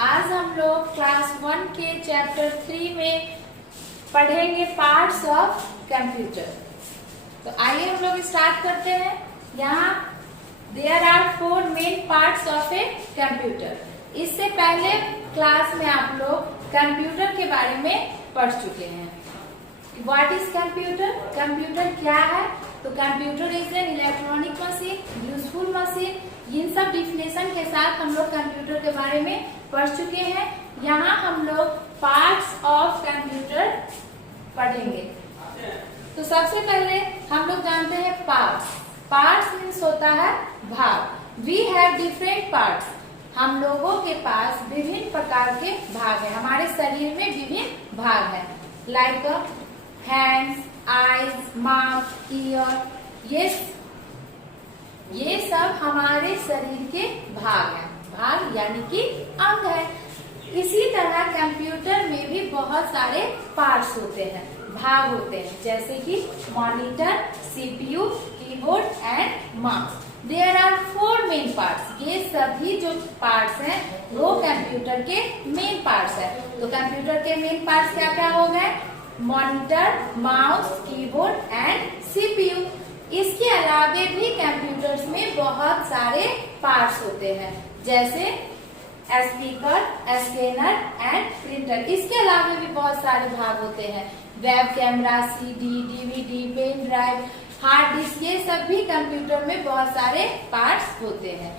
आज हम लोग क्लास 1 के चैप्टर 3 में पढ़ेंगे पार्ट्स ऑफ कंप्यूटर। तो आइए हम लोग स्टार्ट करते हैं। यहाँ there are 4 main parts of a computer. इससे पहले क्लास में आप लोग कंप्यूटर के बारे में पढ़ चुके हैं। What is computer? कंप्यूटर क्या है? तो computer is an electronic machine, useful machine. इन सब डिफिनेशन के साथ हम लोग कंप्यूटर के बारे में पढ़ चुके हैं। यहाँ हम लोग पार्ट्स ऑफ कंप्यूटर पढ़ेंगे। तो सबसे पहले हम लोग जानते हैं पार्ट्स। पार्ट्स मीन्स होता है भाग। We have different parts. हम लोगों के पास विभिन्न प्रकार के भाग हैं। हमारे शरीर में विभिन्न भाग हैं, like hands, eyes, mouth, year. ये सब हमारे शरीर के भाग हैं। भाग यानी कि अंग है। इसी तरह कंप्यूटर में भी बहुत सारे पार्ट्स होते हैं, भाग होते हैं, जैसे कि monitor, CPU, keyboard and mouse. There are 4 main parts. ये सभी जो पार्ट्स हैं वो कंप्यूटर के मेन पार्ट्स हैं। तो कंप्यूटर के मेन पार्ट्स क्या क्या हो गए? Monitor, mouse, keyboard and CPU. इसके अलावे भी कंप्यूटर्स में बहुत सारे पार्ट्स होते हैं, जैसे स्पीकर, स्कैनर एंड प्रिंटर। इसके अलावे भी बहुत सारे भाग होते हैं, web camera, CD, DVD, pen drive, hard disk. ये सब भी कंप्यूटर में बहुत सारे पार्ट्स होते हैं।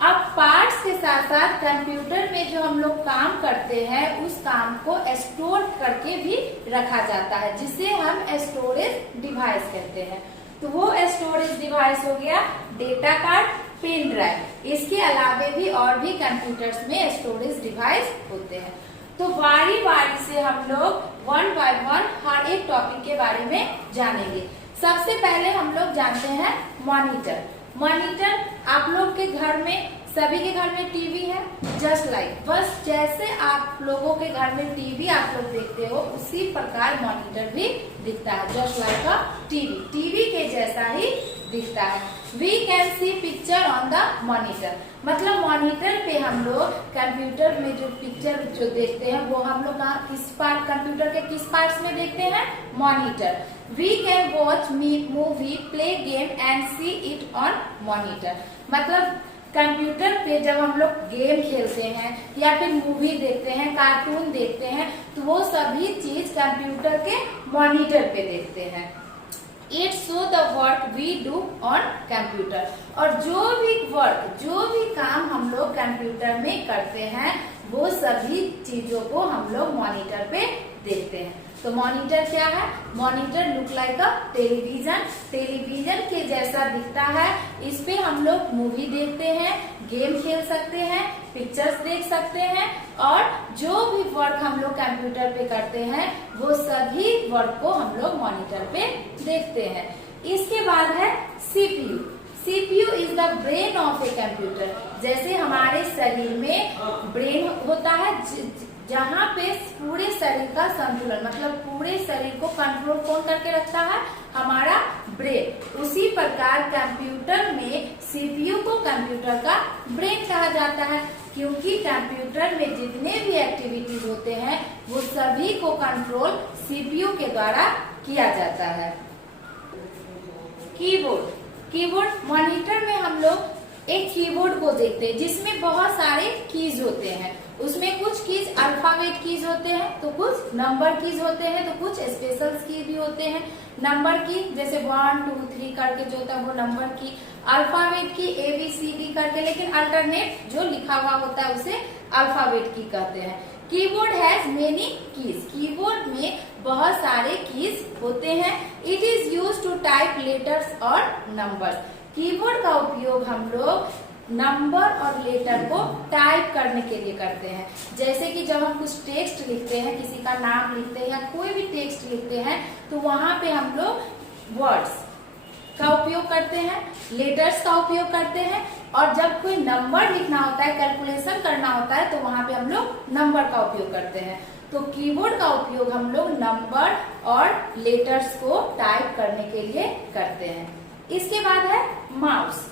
अब पार्ट्स के साथ साथ कंप्यूटर में जो हम लोग काम करते हैं उस काम को स्टोर करके भी रखा जाता है, जिसे हम स्टोरेज डिवाइस कहते हैं। तो वो स्टोरेज डिवाइस हो गया डेटा कार्ड, पेन ड्राइव। इसके अलावे भी और भी कंप्यूटर्स में स्टोरेज डिवाइस होते हैं। तो बारी बारी से हम लोग 1 by 1 हर एक टॉपिक के बारे में जानेंगे। सबसे पहले हम लोग जानते हैं मॉनिटर। मॉनिटर आप लोग के घर में, सभी के घर में टीवी है, जस्ट लाइक, बस जैसे आप लोगों के घर में टीवी आप लोग देखते हो उसी प्रकार मॉनिटर भी दिखता है, just like a TV. TV के जैसा ही दिखता है। We can see picture on the monitor. मतलब मॉनिटर पे हम लोग कंप्यूटर में जो पिक्चर जो देखते हैं वो हम लोग किस पार्ट, कंप्यूटर के किस पार्ट्स में देखते हैं? Monitor. We can watch movie, play game and see it on monitor. मतलब कंप्यूटर पे जब हम लोग गेम खेलते हैं या फिर मूवी देखते हैं, कार्टून देखते हैं, तो वो सभी चीज कंप्यूटर के मॉनिटर पे देखते हैं। It show the work we do on computer. और जो भी वर्क, जो भी काम हम लोग कंप्यूटर में करते हैं वो सभी चीजों को हम लोग मॉनिटर पे देखते हैं। तो मॉनिटर क्या है? Monitor look like a television. Television के जैसा दिखता है। इस पे हम लोग मूवी देखते हैं, गेम खेल सकते हैं, पिक्चर्स देख सकते हैं, और जो भी वर्क हम लोग कंप्यूटर पे करते हैं वो सभी वर्क को हम लोग मॉनिटर पे देखते हैं। इसके बाद है CPU. CPU is the brain of a computer. जैसे हमारे शरीर में ब्रेन होता है, जहाँ पे पूरे शरीर का संतुलन, मतलब पूरे शरीर को कंट्रोल कौन करके रखता है? हमारा ब्रेन। उसी प्रकार कंप्यूटर में सीपीयू को कंप्यूटर का ब्रेन कहा जाता है, क्योंकि कंप्यूटर में जितने भी एक्टिविटीज होते हैं वो सभी को कंट्रोल सीपीयू के द्वारा किया जाता है। कीबोर्ड। कीबोर्ड, मॉनिटर में हम लोग एक कीबोर्ड को देखते हैं जिसमें बहुत सारे कीज होते हैं। उसमें कुछ कीज अल्फाबेट कीज होते हैं, तो कुछ नंबर कीज होते हैं, तो कुछ स्पेशल की भी होते हैं। नंबर की जैसे 1 2 3 करके जो होता है वो नंबर की। अल्फाबेट की ABCD करके, लेकिन अल्टरनेट जो लिखा हुआ होता है उसे अल्फाबेट की कहते हैं। Keyboard has many keys. Keyboard में बहुत सारे कीज होते हैं। It is use to type letters और नंबर्स। कीबोर्ड का उपयोग हम लोग नंबर और लेटर को टाइप करने के लिए करते हैं। जैसे कि जब हम कुछ टेक्स्ट लिखते हैं, किसी का नाम लिखते हैं या कोई भी टेक्स्ट लिखते हैं, तो वहां पे हम लोग वर्ड्स का उपयोग करते हैं, लेटर्स का उपयोग करते हैं, और जब कोई नंबर लिखना होता है, कैलकुलेशन करना होता है, तो वहां पे हम लोग नंबर का उपयोग करते हैं। तो कीबोर्ड का उपयोग हम लोग नंबर और लेटर्स को टाइप करने के लिए करते हैं। इसके बाद है mouse.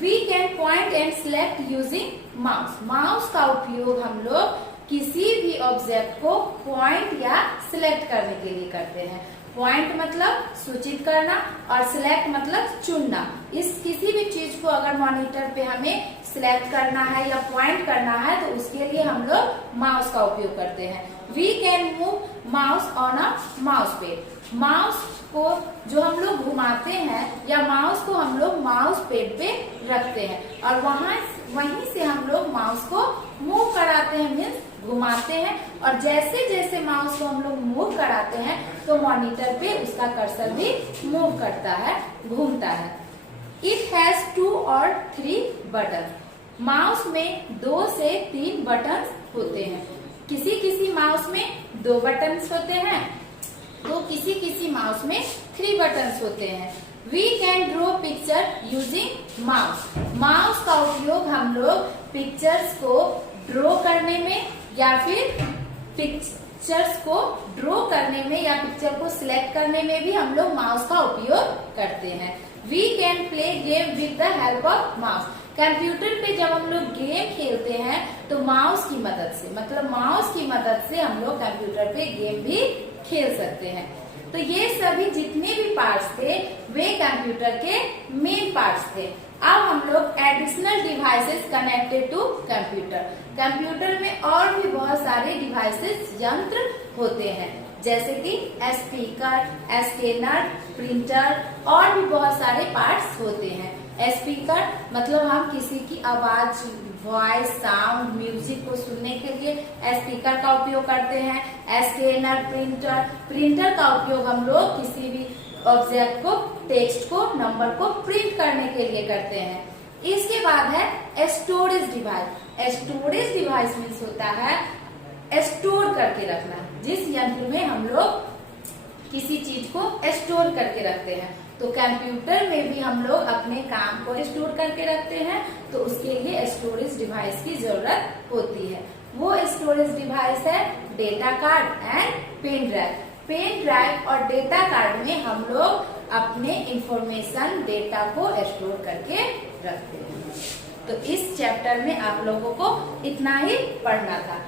We can point and select using mouse. Mouse का उपयोग हम लोग किसी भी ऑब्जेक्ट को पॉइंट या सिलेक्ट करने के लिए करते हैं। पॉइंट मतलब सूचित करना और सिलेक्ट मतलब चुनना। इस किसी भी चीज को अगर मॉनिटर पे हमें सिलेक्ट करना है या पॉइंट करना है तो उसके लिए हम लोग माउस का उपयोग करते हैं। We can move mouse on a mouse pad. Mouse को जो हम लोग घुमाते हैं या माउस को हम लोग माउस पैड पे रखते हैं और वहीं से हम लोग माउस को मूव कराते हैं, मीन्स घुमाते हैं। और जैसे जैसे माउस को हम लोग मूव कराते हैं तो मॉनिटर पे उसका कर्सर भी मूव करता है, घूमता है। इट हैज 2 और 3 बटन। माउस में 2 से 3 बटन होते हैं। किसी किसी माउस में 2 बटन होते हैं तो किसी किसी माउस में 3 बटन होते हैं। We can draw picture using mouse. Mouse का उपयोग हम लोग पिक्चर्स को ड्रॉ करने में या फिर पिक्चर्स को ड्रॉ करने में या पिक्चर को सिलेक्ट करने में भी हम लोग माउस का उपयोग करते हैं। We can play game with the help of mouse. Computer पे जब हम लोग गेम खेलते हैं तो माउस की मदद से, मतलब माउस की मदद से हम लोग कंप्यूटर पे गेम भी खेल सकते हैं। तो ये सभी जितने भी पार्ट्स थे वे कंप्यूटर के मेन पार्ट्स थे। अब हम लोग additional devices connected to computer. Computer में और भी बहुत सारे डिवाइसेस, यंत्र होते हैं, जैसे कि स्पीकर, स्कैनर, प्रिंटर और भी बहुत सारे पार्ट्स होते हैं। स्पीकर मतलब हम किसी की आवाज, वॉइस, साउंड, म्यूजिक को सुनने के लिए स्पीकर का उपयोग करते हैं। स्कैनर, प्रिंटर का उपयोग हम लोग किसी भी ऑब्जेक्ट को, टेक्स्ट को, नंबर को प्रिंट करने के लिए करते हैं। इसके बाद है storage device. Storage device means होता है स्टोर करके रखना, जिस यंत्र में हम लोग किसी चीज को स्टोर करके रखते हैं। तो कंप्यूटर में भी हम लोग अपने काम को स्टोर करके रखते हैं, तो उसके लिए स्टोरेज डिवाइस की जरूरत होती है। वो स्टोरेज डिवाइस है data card and pen drive. Pen drive और डेटा कार्ड में हम लोग अपने इंफॉर्मेशन, डेटा को स्टोर करके रखते हैं। तो इस चैप्टर में आप लोगों को इतना ही पढ़ना था।